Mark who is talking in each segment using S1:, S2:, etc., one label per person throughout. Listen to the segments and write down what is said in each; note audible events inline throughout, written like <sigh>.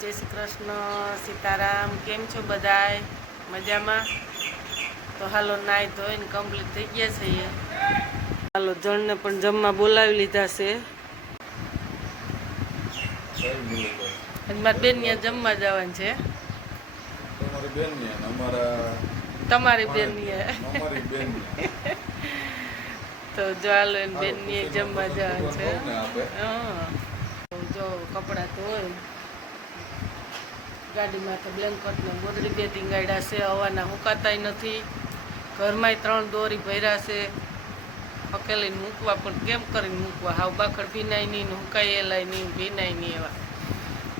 S1: જય શ્રી કૃષ્ણ સીતારામ કેમ છો બધાય? મજામાં? તો હાલો નાઈ ધોઈને કમ્પ્લીટ થઈ ગયા છીએ હાલો જણને પણ જમવા બોલાવી લીધા છે. મારી બેન ત્યાં જમવા જવાનું છે.
S2: તમારી બેન
S1: ત્યાં તો જો હાલો એને બેન જમવા જવાનું છે. હા તો જો કપડાં ધોઈ ગાડીમાં તો બ્લેન્કટ ને ગોદડી બે ટીંગાડ્યા છે, હવાના હુકાતાય નથી. ઘરમાંય ત્રણ દોરી ભર્યા છે. હકેલીને મૂકવા પણ કેમ કરીને મૂકવા? હાવ બાખડ ભીનાય નહીં ને હુકાયેલાય નહીં, ભીનાય નહીં એવા.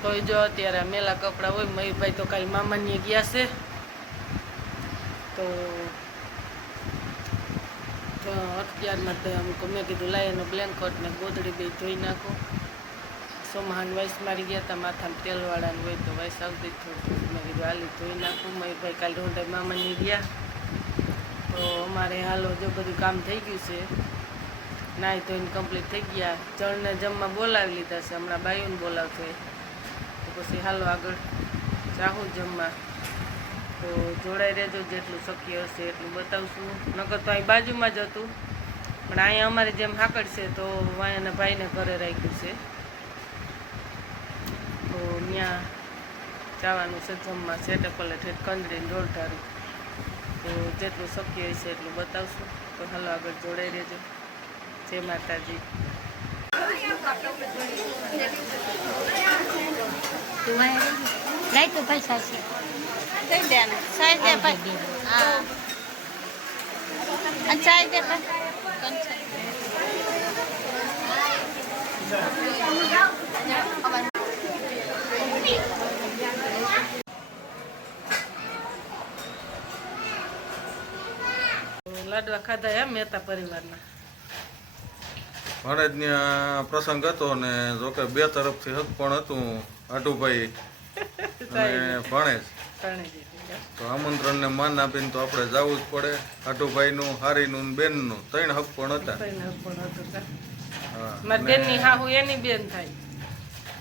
S1: તોય જો અત્યારે મેલા કપડાં હોય, મયુરભાઈ તો કાલે મામાની ગયા છે. તો અત્યારમાં તો અમુક મેં કીધું, લાય એનો બ્લેન્કટ ને ગોદડી બે ધોઈ નાખો. સોમહાન વાઇસ મારી ગયા હતા માથામાં તેલવાળાનું હોય તો વાઇસ આવતી થોડું મેં કીધું હાલી ધોઈ નાખું મયુરભાઈ કાલે રોંડાઈ મામાની ગયા તો અમારે હાલો જો બધું કામ થઈ ગયું છે નાહી ધોઈને કમ્પ્લીટ થઈ ગયા જણને જમવા બોલાવી લીધા છે હમણાં બાયુને બોલાવશે તો પછી હાલો આગળ જાહું જમવા તો જોડાઈ રહેજો જેટલું શક્ય હશે એટલું બતાવશું નકર તો અહીં બાજુમાં જ હતું પણ અહીંયા અમારે જેમ હાકડ છે તો વાયાના ભાઈને ઘરે રાખ્યું છે ત્યાં જવાનું છે જમવા સેટે પલે ઠેઠ કંદડીને ઢોલઢારું તો જેટલું શક્ય હશે એટલું બતાવશું. તો હાલો આગળ જોડાઈ રહેજો. જય માતાજી.
S3: નહીં તો ભાઈ છે.
S1: દઈ દે સાઈ દે ભાઈ
S3: હા.
S1: અને સાઈ દે લાડવા ખાધા એમ મહેતા પરિવારના.
S2: ભણેજની પ્રસંગ હતો ને જોકે બે તરફથી હક પણ હતું આટુભાઈ <laughs> અને ભણેજ તો આમંત્રણને માન આપીને તો આપણે જવું જ પડે. આટુભાઈનું હારીનું ને બેનનું ત્રણ હક પણ હતા.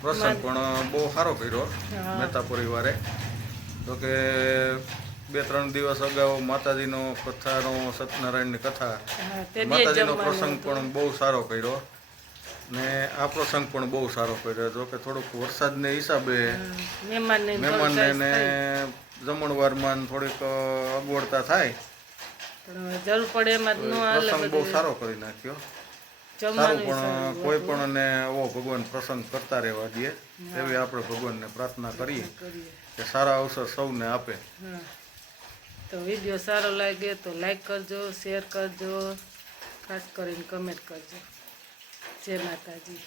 S2: પ્રસંગ પણ બહુ સારો કર્યો. મહેતા પરિવારે. જોકે બે ત્રણ દિવસ અગાઉ માતાજીનો કથાનો સત્યનારાયણની કથા. માતાજીનો પ્રસંગ પણ બહુ સારો કર્યો. ને આ પ્રસંગ પણ બહુ સારો કર્યો. જો કે થોડુંક વરસાદને હિસાબે
S1: મહેમાનને
S2: જમણવારમાં થોડીક અગવડતા થાય.
S1: જરૂર પડે એમાં
S2: પ્રસંગ બહુ સારો કરી નાખ્યો. સારું પણ કોઈ પણ ને એવો ભગવાન પ્રસંગ કરતા રહેવા દે. એવી આપણે ભગવાનને પ્રાર્થના કરીએ કે સારા અવસર સૌને આપે.
S1: તો વીડિયો સારો લાગે તો લાઈક કરજો શેર કરજો, ખાસ કરીને કમેન્ટ કરજો. જય માતાજી.